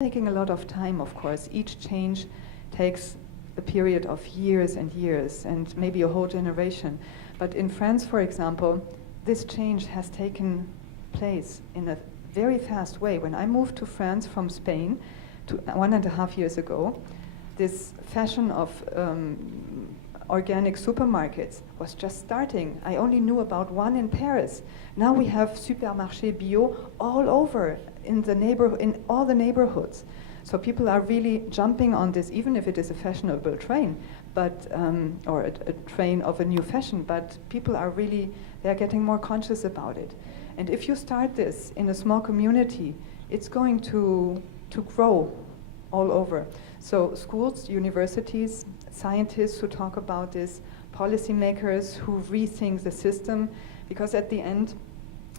taking a lot of time, of course. Each change takes a period of years and years, and maybe a whole generation. But in France, for example, this change has taken place in a very fast way. When I moved to France from Spain 1.5 years ago, this fashion of organic supermarkets was just starting. I only knew about one in Paris. Now we have supermarché bio all over in all the neighborhoods. So people are really jumping on this, even if it is a fashionable train, but or a train of a new fashion. But people are really, they are getting more conscious about it. And if you start this in a small community, it's going to grow all over. So schools, universities, scientists who talk about this, policymakers who rethink the system, because at the end,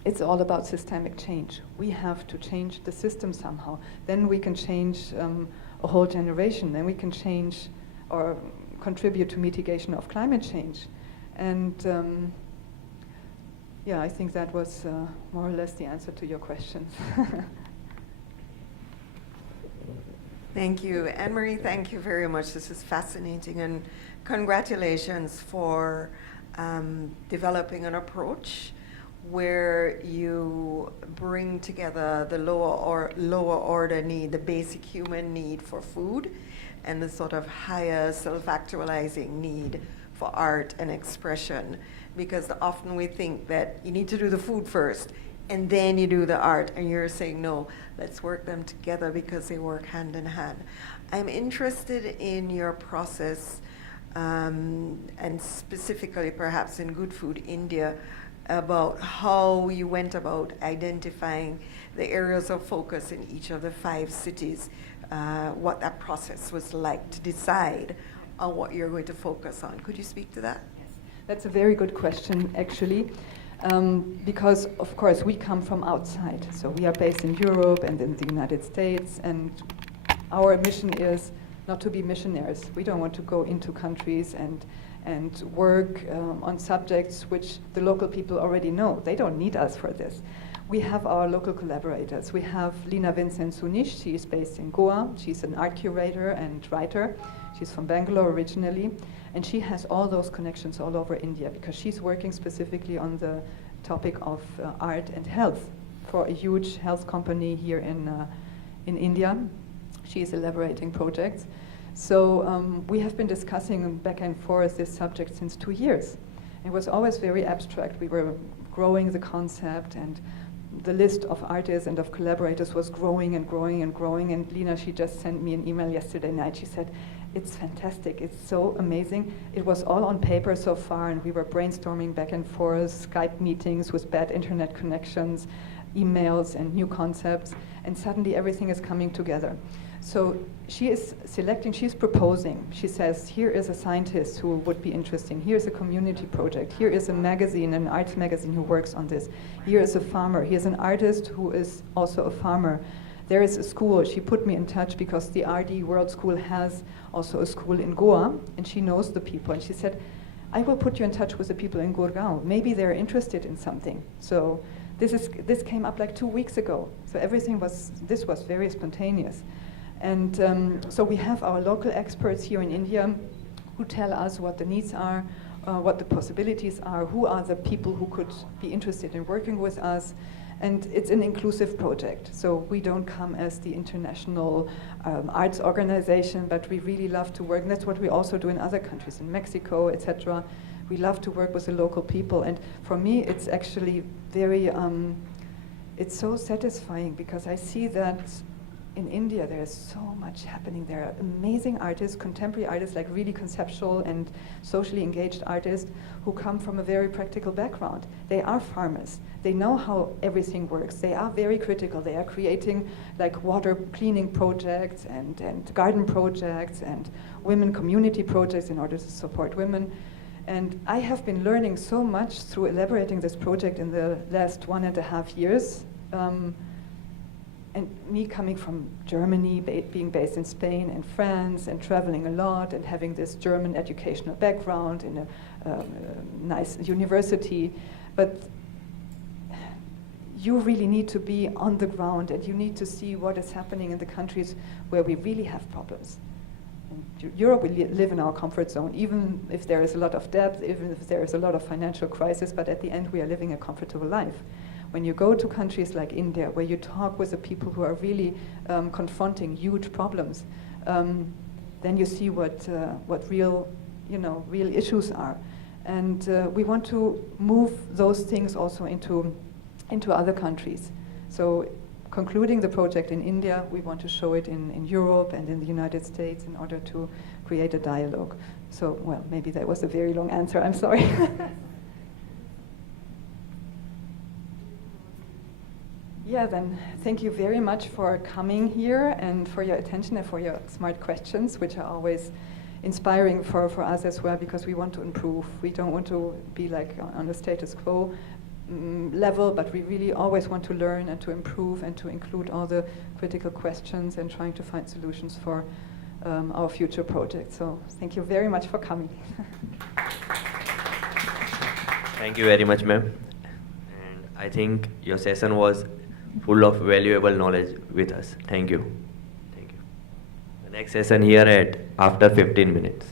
it's all about systemic change. We have to change the system somehow. Then we can change a whole generation. Then we can change or contribute to mitigation of climate change. And yeah, I think that was more or less the answer to your questions. Thank you. Anne-Marie, thank you very much. This is fascinating, and congratulations for developing an approach where you bring together the lower order need, the basic human need for food, and the sort of higher self-actualizing need for art and expression. Because often we think that you need to do the food first, and then you do the art, and you're saying, no, let's work them together because they work hand in hand. I'm interested in your process, and specifically perhaps in Good Food India, about how you went about identifying the areas of focus in each of the 5 cities, what that process was like to decide on what you're going to focus on. Could you speak to that? Yes, that's a very good question, actually. Because, of course, we come from outside. So we are based in Europe and in the United States, and our mission is not to be missionaries. We don't want to go into countries and work on subjects which the local people already know. They don't need us for this. We have our local collaborators. We have Lina Vincent Sunish. She is based in Goa. She's an art curator and writer. She's from Bangalore originally. And she has all those connections all over India because she's working specifically on the topic of art and health for a huge health company here in India. She is elaborating projects. So we have been discussing back and forth this subject since 2 years. It was always very abstract. We were growing the concept, and the list of artists and of collaborators was growing and growing and growing. And Lina, she just sent me an email yesterday night. She said, it's fantastic, it's so amazing. It was all on paper so far, and we were brainstorming back and forth, Skype meetings with bad internet connections, emails and new concepts, and suddenly everything is coming together. So she is selecting, she's proposing. She says, here is a scientist who would be interesting. Here's a community project. Here is a magazine, an arts magazine who works on this. Here is a farmer. Here's an artist who is also a farmer. There is a school. She put me in touch because the RD World School has also a school in Goa, and she knows the people. And she said, I will put you in touch with the people in Gurgaon. Maybe they're interested in something. So this came up like 2 weeks ago. So this was very spontaneous. And so we have our local experts here in India who tell us what the needs are, what the possibilities are, who are the people who could be interested in working with us. And it's an inclusive project. So we don't come as the international arts organization, but we really love to work. And that's what we also do in other countries, in Mexico, etc. We love to work with the local people. And for me, it's actually very, it's so satisfying because I see that in India, there's so much happening. There are amazing artists, contemporary artists, like really conceptual and socially engaged artists who come from a very practical background. They are farmers. They know how everything works. They are very critical. They are creating like water cleaning projects and garden projects and women community projects in order to support women. And I have been learning so much through elaborating this project in the last 1.5 years. And me coming from Germany, being based in Spain and France, and traveling a lot, and having this German educational background in a nice university. But you really need to be on the ground, and you need to see what is happening in the countries where we really have problems. In Europe, we live in our comfort zone, even if there is a lot of debt, even if there is a lot of financial crisis, but at the end we are living a comfortable life. When you go to countries like India, where you talk with the people who are really confronting huge problems, then you see what real issues are. And we want to move those things also into other countries. So concluding the project in India, we want to show it in Europe and in the United States in order to create a dialogue. So, well, maybe that was a very long answer, I'm sorry. Yeah, then thank you very much for coming here and for your attention and for your smart questions, which are always inspiring for us as well, because we want to improve. We don't want to be like on the status quo level, but we really always want to learn and to improve and to include all the critical questions and trying to find solutions for our future projects. So thank you very much for coming. Thank you very much, ma'am. And I think your session was full of valuable knowledge with us. Thank you. Thank you. The next session here at after 15 minutes.